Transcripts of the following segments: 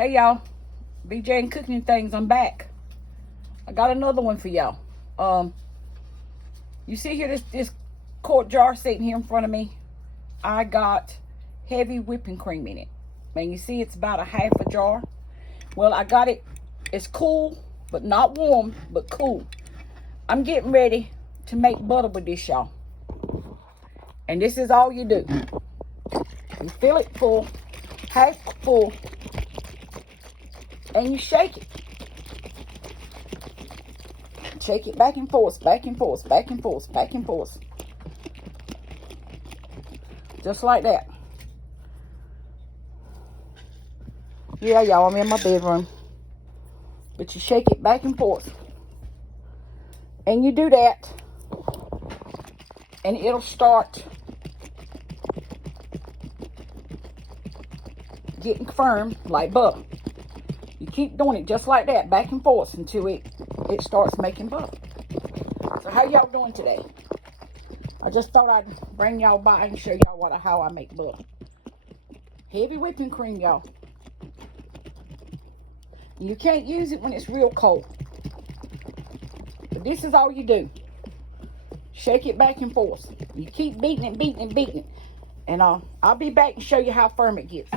Hey y'all, BJ and Cooking Things, I'm back. I got another one for y'all. You see here this quart jar sitting here in front of me? I got heavy whipping cream in it. And you see it's about a half a jar. Well, I got it, it's cool, but not warm, but cool. I'm getting ready to make butter with this, y'all. And this is all you do. You fill it full, half full, and you shake it. Shake it back and forth, back and forth, back and forth, back and forth. Just like that. Yeah, y'all, I'm in my bedroom. But you shake it back and forth. And you do that. And it'll start getting firm like butter. You keep doing it just like that, back and forth, until it starts making butter. So how y'all doing today? I just thought I'd bring y'all by and show y'all how I make butter. Heavy whipping cream, y'all. You can't use it when it's real cold. But this is all you do. Shake it back and forth. You keep beating it, beating it, beating it. And I'll be back and show you how firm it gets.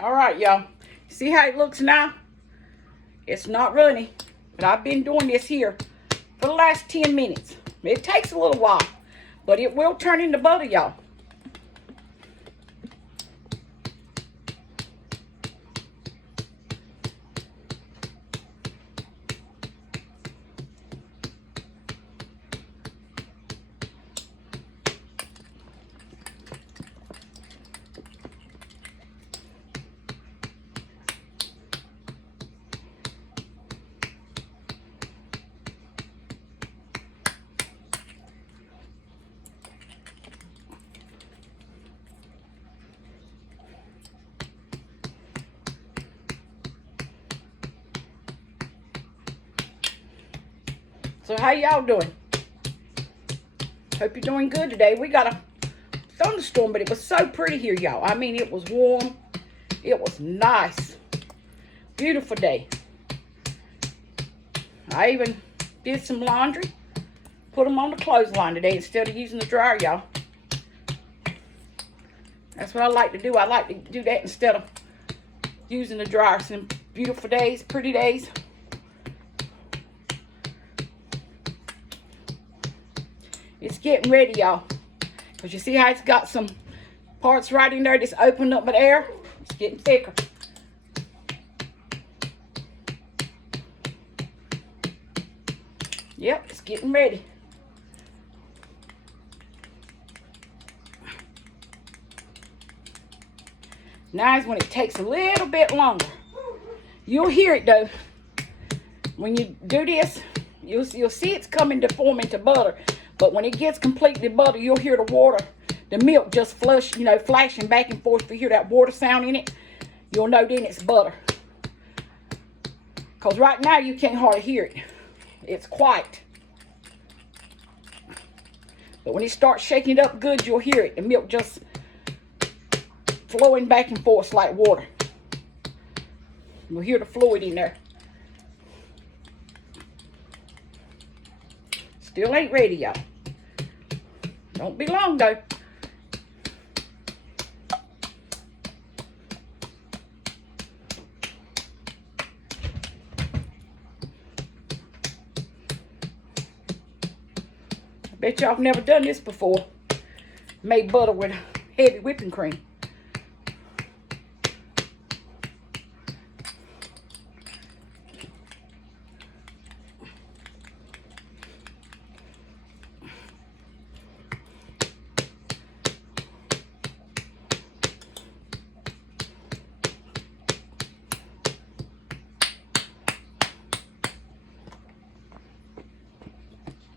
All right, y'all. See how it looks now? It's not runny, but I've been doing this here for the last 10 minutes. It takes a little while, but it will turn into butter, y'all. So how y'all doing? Hope you're doing good today. We got a thunderstorm, but it was so pretty here, y'all. I mean, it was warm. It was nice. Beautiful day. I even did some laundry. Put them on the clothesline today instead of using the dryer, y'all. That's what I like to do. I like to do that instead of using the dryer. Some beautiful days, pretty days. It's getting ready, y'all. Because you see how it's got some parts right in there that's opened up with air? It's getting thicker. Yep, it's getting ready. Now is when it takes a little bit longer. You'll hear it though. When you do this, you'll see it's coming to form into butter. But when it gets completely butter, you'll hear the water, the milk just flush, flashing back and forth. If you hear that water sound in it, you'll know then it's butter. Because right now you can't hardly hear it. It's quiet. But when it starts shaking it up good, you'll hear it. The milk just flowing back and forth like water. You'll hear the fluid in there. Still ain't ready, y'all. Don't be long, though. I bet y'all have never done this before. Made butter with heavy whipping cream.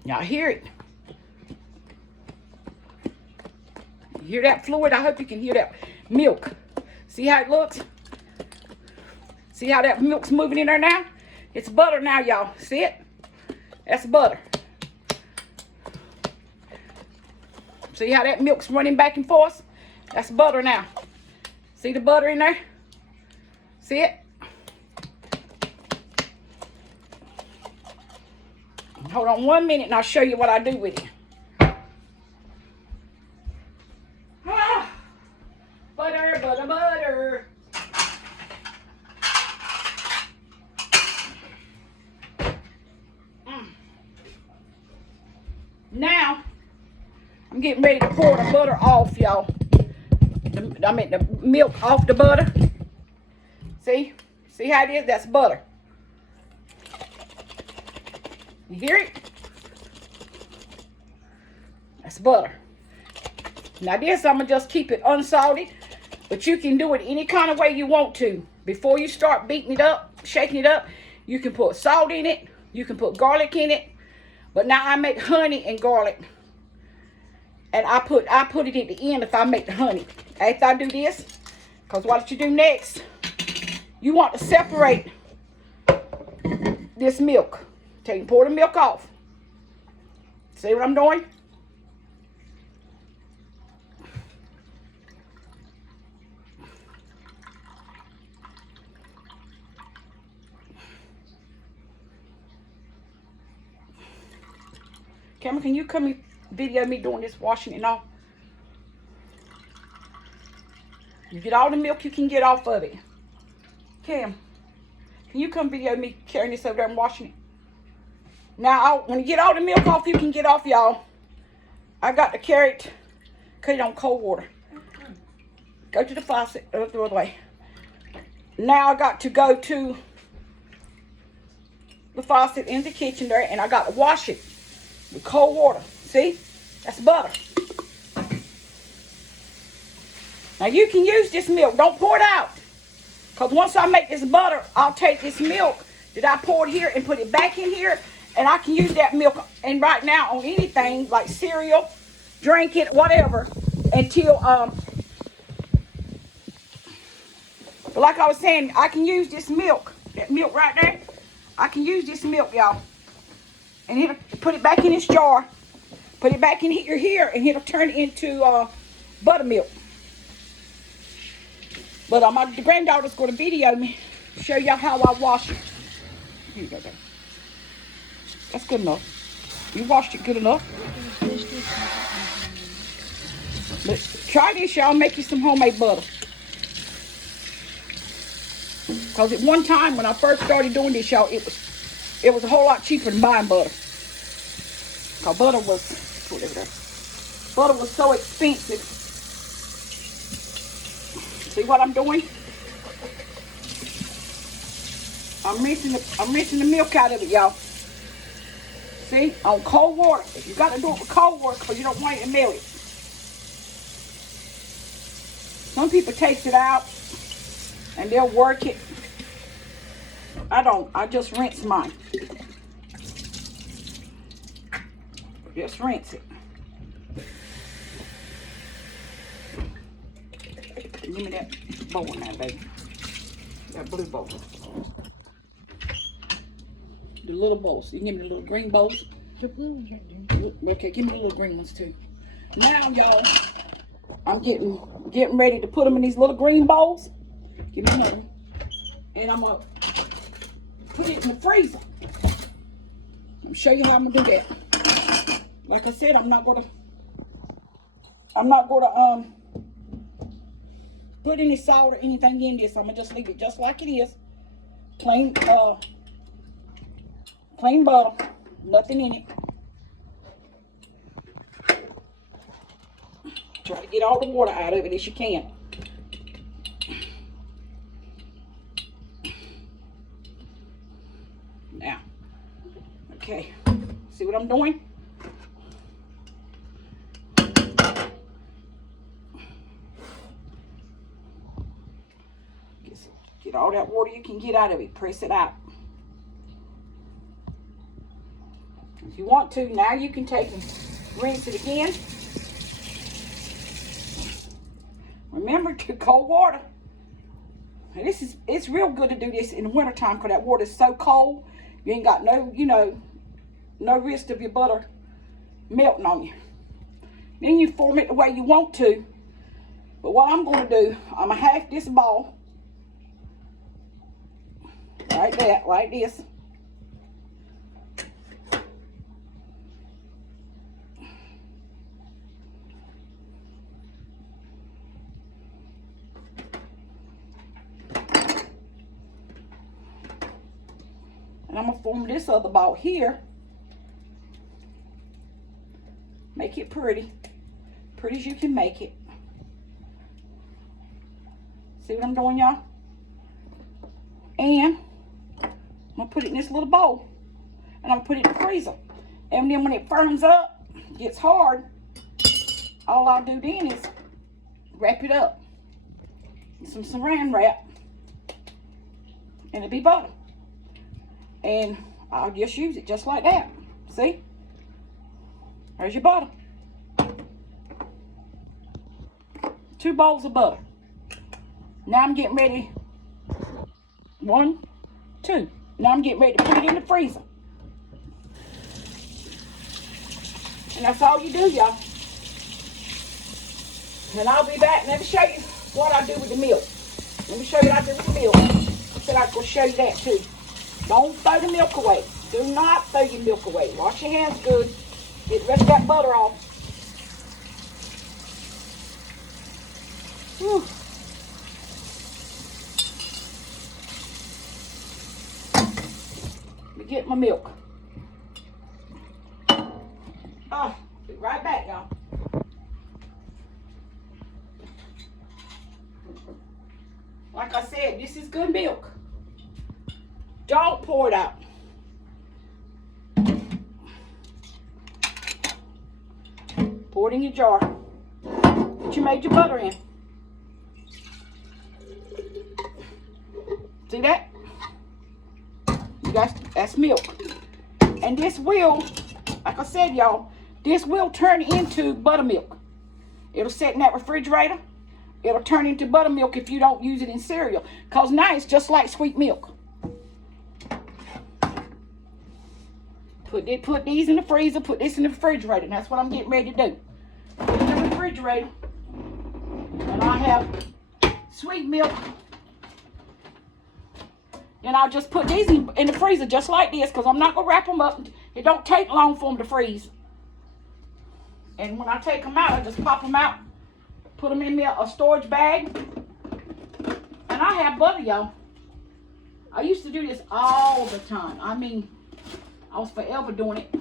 Y'all hear it? You hear that fluid? I hope you can hear that milk. See how it looks? See how that milk's moving in there now? It's butter now, y'all. See it? That's butter. See how that milk's running back and forth? That's butter now. See the butter in there? See it? Hold on 1 minute and I'll show you what I do with it. Ah, butter, butter, butter. Now, I'm getting ready to pour the butter off, y'all. I mean the milk off the butter. See? See how it is? That's butter. You hear it? That's butter. Now this, I'm going to just keep it unsalted. But you can do it any kind of way you want to. Before you start beating it up, shaking it up, you can put salt in it. You can put garlic in it. But now I make honey and garlic. And I put it at the end if I make the honey. After I do this, because what you do next, you want to separate this milk. Take and pour the milk off. See what I'm doing? Cameron, can you come and video me doing this washing and all? You get all the milk you can get off of it. Cam, can you come video me carrying this over there and washing it? Now, when you get all the milk off, you can get off, y'all. I got to carry it, cut it on cold water. Go to the faucet, throw it away. Now I got to go to the faucet in the kitchen there, and I got to wash it with cold water. See? That's butter. Now you can use this milk. Don't pour it out. Because once I make this butter, I'll take this milk that I poured here and put it back in here. And I can use that milk, and right now on anything like cereal, drink it, whatever, until, but like I was saying, I can use this milk, that milk right there. I can use this milk, y'all. And it'll put it back in this jar. Put it back in here, and it'll turn it into buttermilk. But my granddaughter's going to video me, show y'all how I wash it. Here you go, baby. That's good enough. You washed it good enough. But try this, y'all. Make you some homemade butter. Because at one time when I first started doing this, y'all, it was a whole lot cheaper than buying butter. Because butter was, put it there. Butter was so expensive. See what I'm doing? I'm rinsing the milk out of it, y'all. See, on cold water. You got to do it with cold water because you don't want it to melt it. Some people taste it out and they'll work it. I don't. I just rinse mine. Just rinse it. Give me that bowl now, baby. That blue bowl. The little bowls. You can give me the little green bowls. The blue ones right there. Okay, give me the little green ones too. Now, y'all, I'm getting ready to put them in these little green bowls. Give me another one. And I'm gonna put it in the freezer. Let me show you how I'm gonna do that. Like I said, I'm not gonna put any salt or anything in this. I'm gonna just leave it just like it is. Plain butter, nothing in it. Try to get all the water out of it as you can. Now, okay, see what I'm doing? Get all that water you can get out of it. Press it out. If you want to, now you can take and rinse it again. Remember to cold water. And it's real good to do this in the wintertime because that water is so cold. You ain't got no risk of your butter melting on you. Then you form it the way you want to. But what I'm going to do, I'm going to half this ball. Like that, like this. And I'm going to form this other ball here. Make it pretty. Pretty as you can make it. See what I'm doing, y'all? And I'm going to put it in this little bowl. And I'm going to put it in the freezer. And then when it firms up, gets hard, all I'll do then is wrap it up with some saran wrap. And it'll be butter. And I'll just use it just like that. See? There's your butter. 2 bowls of butter. Now I'm getting ready. 1, 2. Now I'm getting ready to put it in the freezer. And that's all you do, y'all. And I'll be back. Let me show you what I do with the milk. Let me show you what I do with the milk. I said I was going to show you that too. Don't throw the milk away. Do not throw your milk away. Wash your hands good. Get the rest of that butter off. Whew. Let me get my milk. Be right back, y'all. Like I said, this is good milk. Don't pour it out. Pour it in your jar that you made your butter in. See that? That's milk. And this will, like I said, y'all, this will turn into buttermilk. It'll sit in that refrigerator. It'll turn into buttermilk if you don't use it in cereal. Because now it's just like sweet milk. Put these in the freezer. Put this in the refrigerator. And that's what I'm getting ready to do. Put it in the refrigerator. And I have sweet milk. And I'll just put these in the freezer just like this. Because I'm not going to wrap them up. It don't take long for them to freeze. And when I take them out, I just pop them out. Put them in a storage bag. And I have butter, y'all. I used to do this all the time. I mean, I was forever doing it.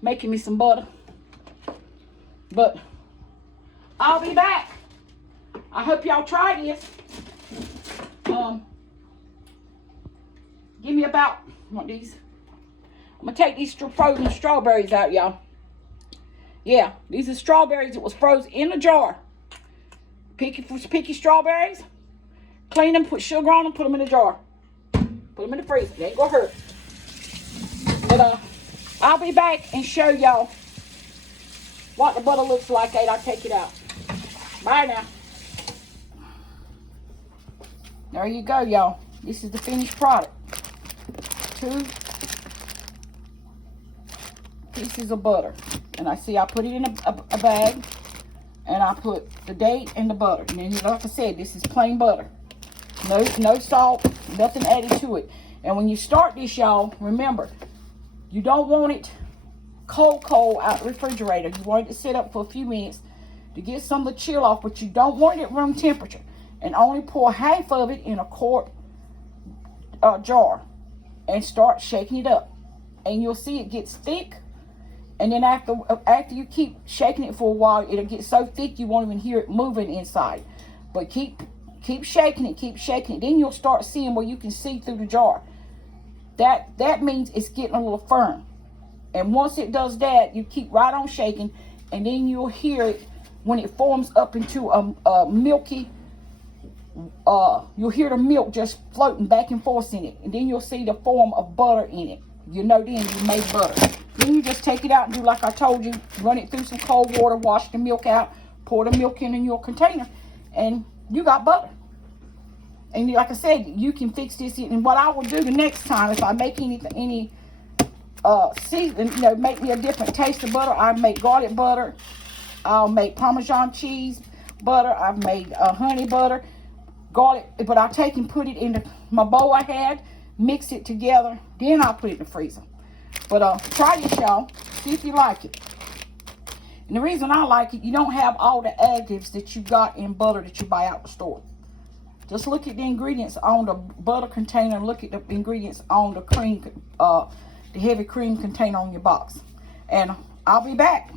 Making me some butter. But I'll be back. I hope y'all try this. Give me about, these. I'm going to take these frozen strawberries out, y'all. Yeah, these are strawberries that was frozen in a jar. Picky strawberries. Clean them, put sugar on them, put them in a jar. Put them in the freezer. They ain't gonna hurt. But I'll be back and show y'all what the butter looks like after I take it out. Bye now. There you go, y'all. This is the finished product. 2 pieces of butter. And I put it in a bag. And I put the date and the butter. And then, like I said, this is plain butter. No salt, nothing added to it. And when you start this, y'all, remember, you don't want it cold out the refrigerator. You want it to sit up for a few minutes to get some of the chill off, but you don't want it at room temperature. And only pour half of it in a quart jar and start shaking it up. And you'll see it gets thick. And then after you keep shaking it for a while, it'll get so thick you won't even hear it moving inside. But keep shaking it. Then you'll start seeing where you can see through the jar. That means it's getting a little firm. And once it does that, you keep right on shaking, and then you'll hear it when it forms up into a milky. You'll hear the milk just floating back and forth in it, and then you'll see the form of butter in it. You know then you made butter. Then you just take it out and do like I told you. Run it through some cold water, wash the milk out, pour the milk in your container, and you got butter. And like I said, you can fix this. And what I will do the next time, if I make any season, make me a different taste of butter, I make garlic butter. I'll make Parmesan cheese butter. I've made honey butter, garlic. But I'll take and put it in my bowl I had, mix it together. Then I'll put it in the freezer. But try this, y'all. See if you like it. And the reason I like it, you don't have all the additives that you got in butter that you buy out the store. Just look at the ingredients on the butter container and look at the ingredients on the cream, the heavy cream container on your box. And I'll be back.